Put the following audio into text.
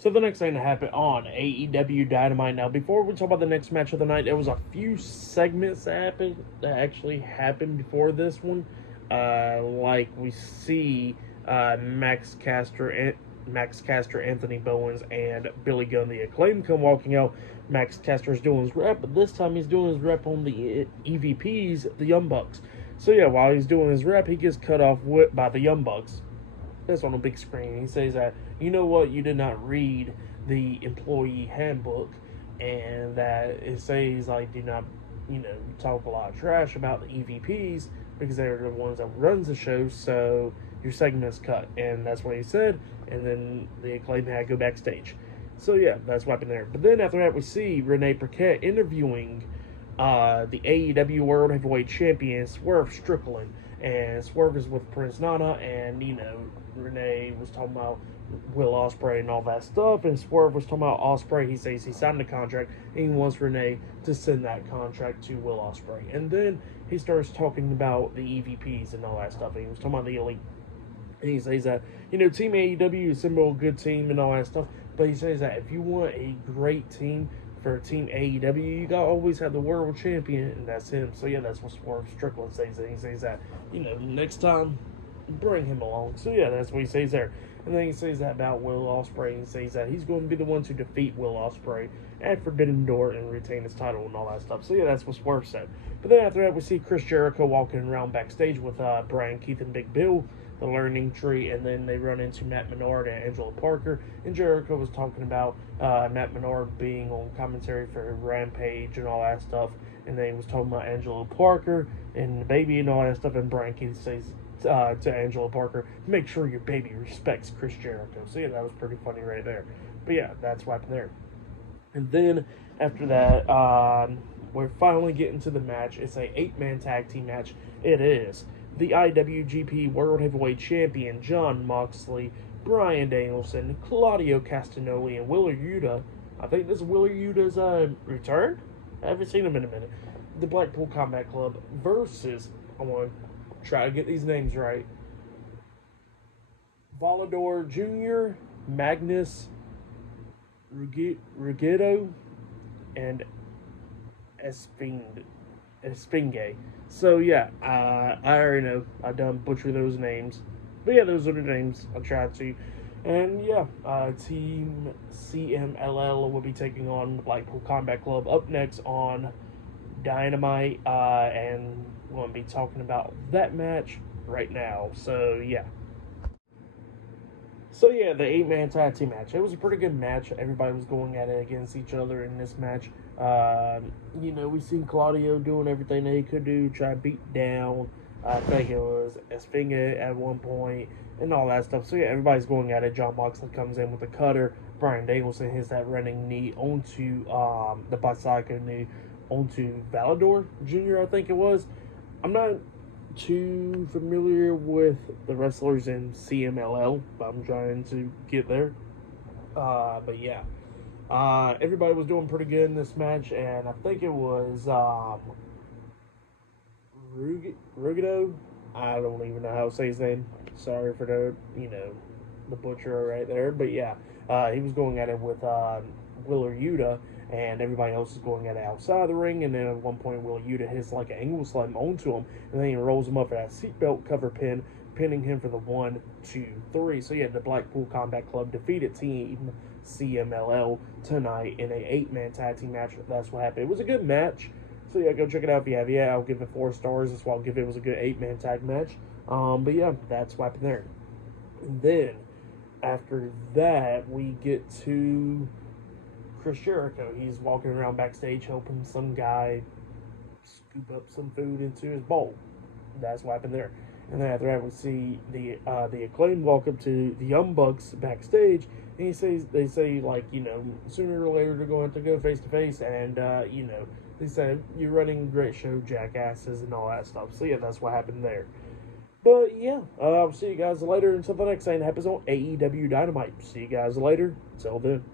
So the next thing that happened on AEW Dynamite. Now, before we talk about the next match of the night, there was a few segments that actually happened before this one. Like we see Max Caster, Anthony Bowens, and Billy Gunn, the Acclaim, come walking out. Max Caster is doing his rep, but this time he's doing his rep on the EVPs, the Young Bucks. So yeah, while he's doing his rep, he gets cut off by the Young Bucks. That's on a big screen. He says that, you know what, you did not read the employee handbook, and that it says, like, do not, talk a lot of trash about the EVPs because they're the ones that runs the show, so your segment is cut. And that's what he said, and then the Acclaim had to go backstage. So yeah, that's what happened there. But then after that, we see Renee Paquette interviewing the AEW World Heavyweight Champion, Swerve Strickland. And Swerve is with Prince Nana, and, Renee was talking about Will Ospreay and all that stuff, and Swerve was talking about Ospreay. He says he signed the contract, and he wants Renee to send that contract to Will Ospreay. And then he starts talking about the EVPs and all that stuff, and he was talking about the Elite. And he says that, Team AEW is a good team and all that stuff, but he says that if you want a great team for Team AEW, you gotta always have the world champion, and that's him. So yeah, that's what Swerve Strickland says. And he says that, next time, bring him along. So yeah, that's what he says there. And then he says that about Will Ospreay, and he says that he's going to be the one to defeat Will Ospreay at Forbidden Door and retain his title and all that stuff. So yeah, that's what Swerve said. But then after that, we see Chris Jericho walking around backstage with Bryan, Keith, and Big Bill, the Learning Tree, and then they run into Matt Menard and Angela Parker, and Jericho was talking about Matt Menard being on commentary for Rampage and all that stuff, and then he was talking about Angela Parker and the baby and all that stuff, and Bryan Keith says to Angela Parker, make sure your baby respects Chris Jericho. So yeah, that was pretty funny right there. But yeah, that's what happened there. And then after that, we're finally getting to the match. It's a 8-man tag team match. It is the IWGP World Heavyweight Champion Jon Moxley, Bryan Danielson, Claudio Castagnoli, and Wheeler Yuta. I think this is Wheeler Yuta's return. I haven't seen him in a minute. The Blackpool Combat Club versus, I want to try to get these names right, Volador Jr., Magnus, Rugido, and Esfinge. So yeah, I already know I done butcher those names, but yeah, those are the names I tried to. And yeah, Team CMLL will be taking on the Blackpool Combat Club up next on Dynamite, and we're going to be talking about that match right now. So yeah. So yeah, the 8-man tag team match. It was a pretty good match. Everybody was going at it against each other in this match. We seen Claudio doing everything that he could do, try to beat down. I think it was Esfinge at one point and all that stuff. So yeah, everybody's going at it. Jon Moxley comes in with a cutter. Bryan Danielson hits that running knee onto the bicycle knee onto Volador Jr., I think it was. I'm not too familiar with the wrestlers in CMLL, but I'm trying to get there. But yeah, everybody was doing pretty good in this match, and I think it was Rugido. I don't even know how to say his name. Sorry for the butcher right there. But yeah, he was going at it with Wheeler Yuta, and everybody else is going at it outside the ring. And then at one point, Wheeler Yuta hits like an angle slam onto him, and then he rolls him up for that seatbelt cover pin, pinning him for the 1, 2, 3. So yeah, the Blackpool Combat Club defeated Team CMLL tonight in a 8-man tag team match. That's what happened. It was a good match. So yeah, go check it out if you have. Yeah, I'll give it 4 stars. That's why I'll give it. It was a good 8-man tag match. But yeah, that's what happened there. And then after that, we get to Chris Jericho. He's walking around backstage helping some guy scoop up some food into his bowl. That's what happened there. And then after that, we see the Acclaim walk up to the Young Bucks backstage, and they say like, sooner or later they're going to go face to face, and they said, you're running a great show, jackasses, and all that stuff. So yeah, that's what happened there. But yeah, I'll see you guys later until the next thing happens on AEW Dynamite. See you guys later. Until then.